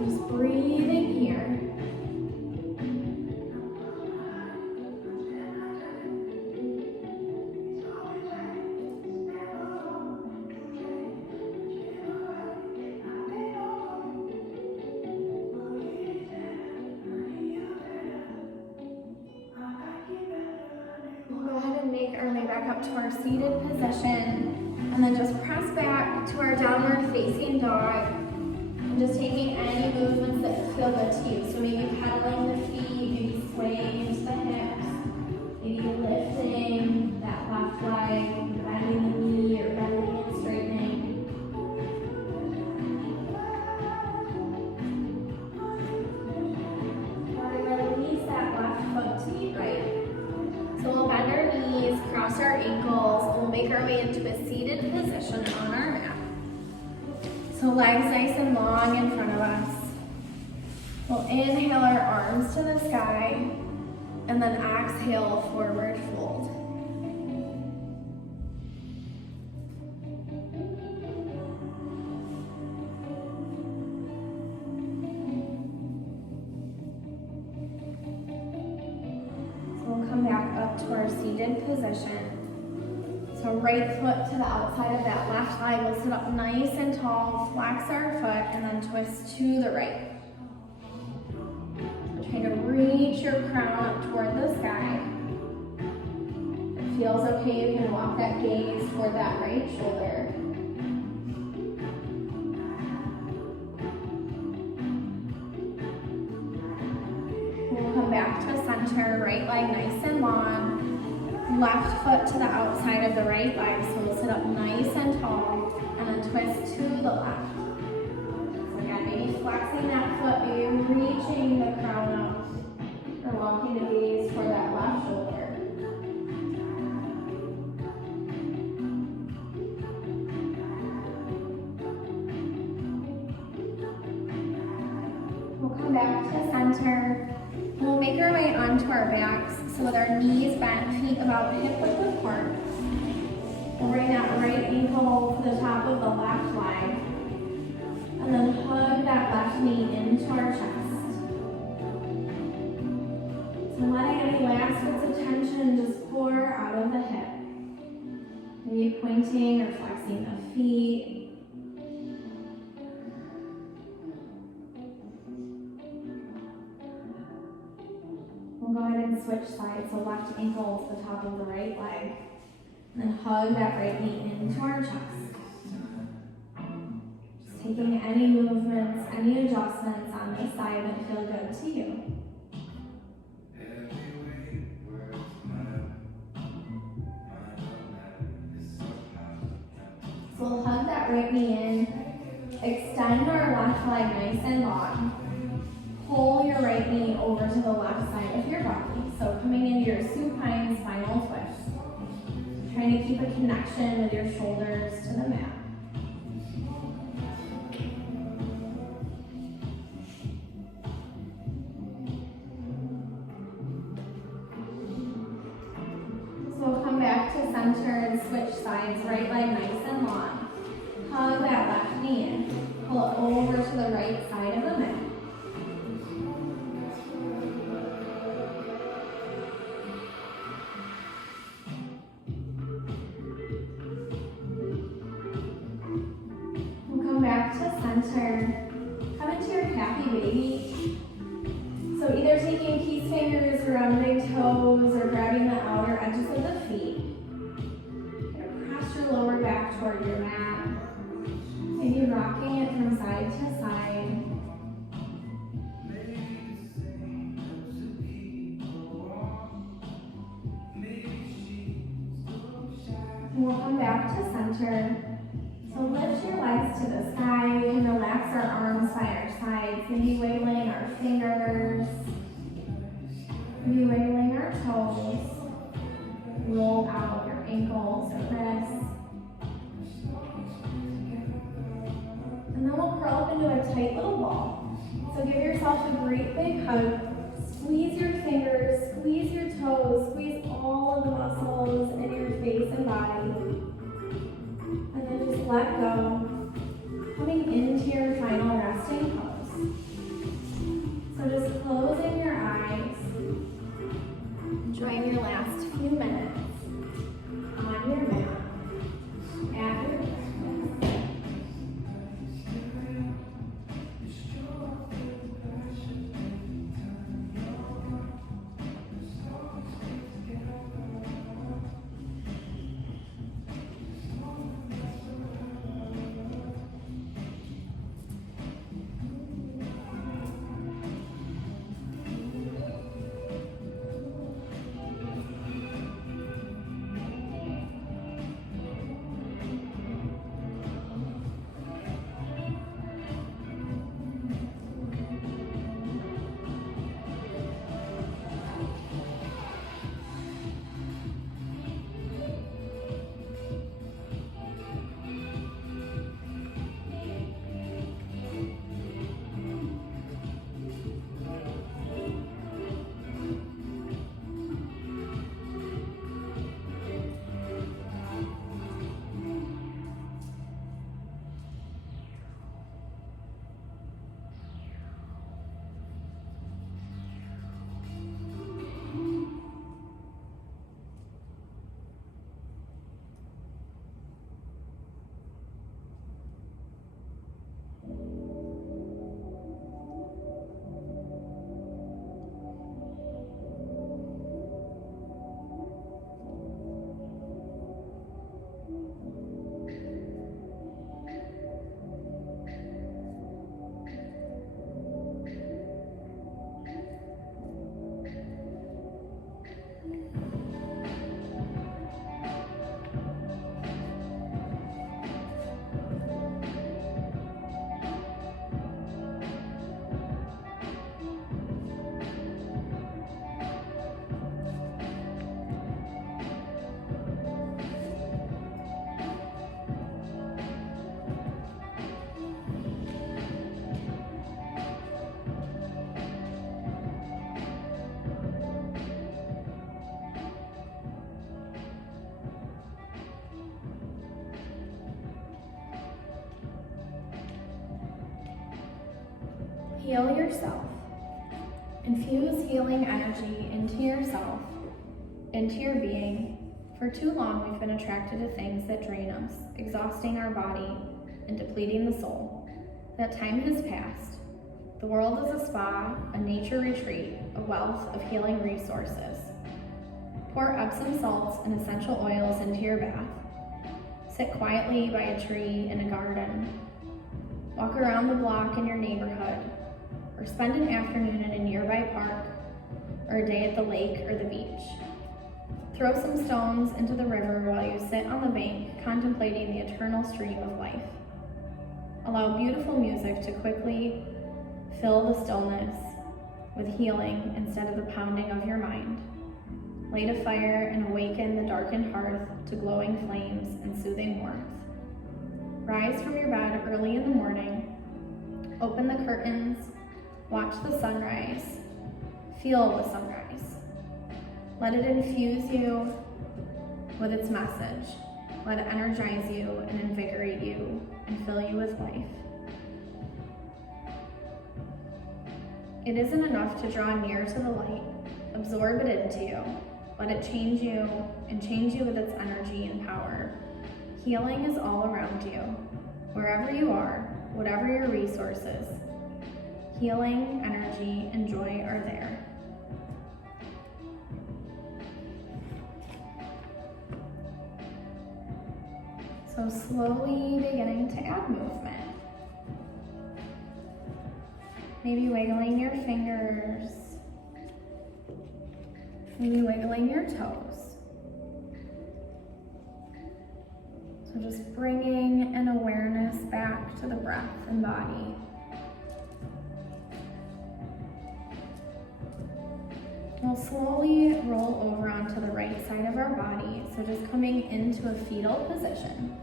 Just breathing here. Up to our seated position, and then just press back to our downward facing dog, and just taking any movements that feel good to you. So maybe pedaling the feet, maybe swaying into the hips, maybe lifting that left leg, bending the knee, or bending and straightening. Or release that left foot to the right. So we'll bend our knees, cross our ankles, and we'll make our way into a seated position on our mat. So legs nice and long in front of us. We'll inhale our arms to the sky, and then exhale, forward fold. To our seated position. So right foot to the outside of that left leg. We'll sit up nice and tall, flex our foot, and then twist to the right. We're trying to reach your crown up toward the sky. If it feels okay, you can walk that gaze toward that right shoulder. We'll come back to center, right leg nice and long. Left foot to the outside of the right leg, so we'll sit up nice and tall, and then twist to the left. So again, maybe flexing that foot, maybe reaching the crown up, or walking the gaze for that left shoulder. We'll come back to center. We'll make our way onto our backs, so with our knees bent, feet about hip width apart. We'll bring that right ankle to the top of the left leg, and then hug that left knee into our chest. So letting any last bits of tension just pour out of the hip. Maybe pointing or flexing the feet. Go ahead and switch sides, so left ankle to the top of the right leg. And then hug that right knee into our chest. Just taking any movements, any adjustments on this side that feel good to you. So we'll hug that right knee in, extend our left leg nice and long. Pull your right knee over to the left side of your body. So coming into your supine spinal twist. Trying to keep a connection with your shoulders to the mat. So we'll come back to center and switch sides, right leg nice and long. Hug that left knee in. Pull it over to the right side of the mat. Back to center. Come into your happy baby. So either taking peace fingers around big toes or grabbing the outer edges of the feet. You're gonna press your lower back toward your mat. Maybe rocking it from side to side. And we'll come back to center. So lift your legs to the sky. We can relax our arms by our sides, maybe wiggling our fingers, maybe wiggling our toes. Roll out your ankles or wrists. last few minutes on your mat at your practice. Heal yourself. Infuse healing energy into yourself, into your being. For too long, we've been attracted to things that drain us, exhausting our body and depleting the soul. That time has passed. The world is a spa, a nature retreat, a wealth of healing resources. Pour Epsom salts and essential oils into your bath. Sit quietly by a tree in a garden. Walk around the block in your neighborhood, or spend an afternoon in a nearby park, or a day at the lake or the beach. Throw some stones into the river while you sit on the bank contemplating the eternal stream of life. Allow beautiful music to quickly fill the stillness with healing instead of the pounding of your mind. Light a fire and awaken the darkened hearth to glowing flames and soothing warmth. Rise from your bed early in the morning, open the curtains, watch the sunrise, feel the sunrise. Let it infuse you with its message. Let it energize you and invigorate you and fill you with life. It isn't enough to draw near to the light. Absorb it into you. Let it change you and change you with its energy and power. Healing is all around you, wherever you are, whatever your resources. Healing, energy, and joy are there. So slowly beginning to add movement. Maybe wiggling your fingers, maybe wiggling your toes. So just bringing an awareness back to the breath and body. We'll slowly roll over onto the right side of our body, so just coming into a fetal position.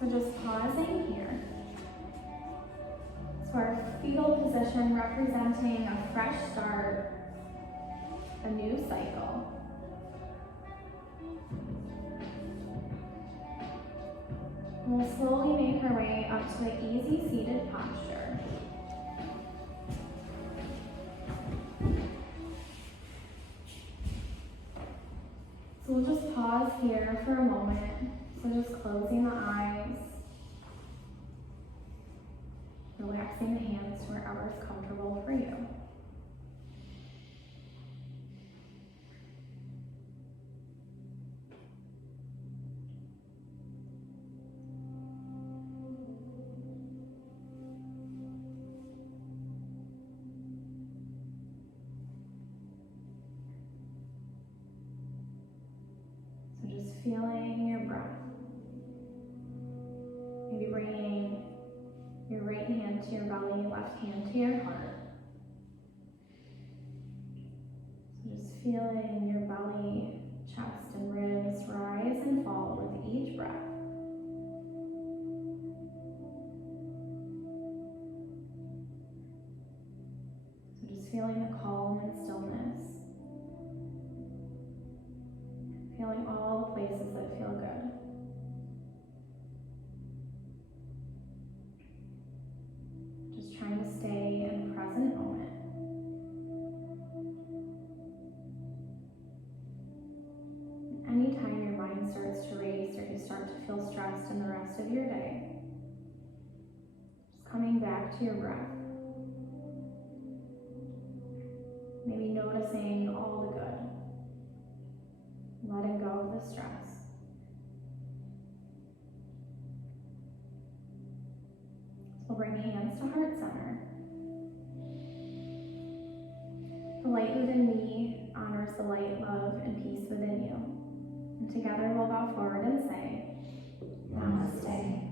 So just pausing here. So our fetal position representing a fresh start, a new cycle. And we'll slowly make our way up to an easy seated posture. So we'll just pause here for a moment. So just closing the eyes, relaxing the hands to wherever is comfortable for you. So just feeling your breath. Maybe bringing your right hand to your belly, left hand to your heart. So just feeling your belly, chest, and ribs rise and fall with each breath. So just feeling the calm and stillness. Feeling all the places that feel good. Just trying to stay in the present moment. Anytime your mind starts to race or you start to feel stressed in the rest of your day, just coming back to your breath. Maybe noticing all the good. Letting go of the stress. So we'll bring the hands to heart center. The light within me honors the light, love, and peace within you. And together we'll bow forward and say, Namaste.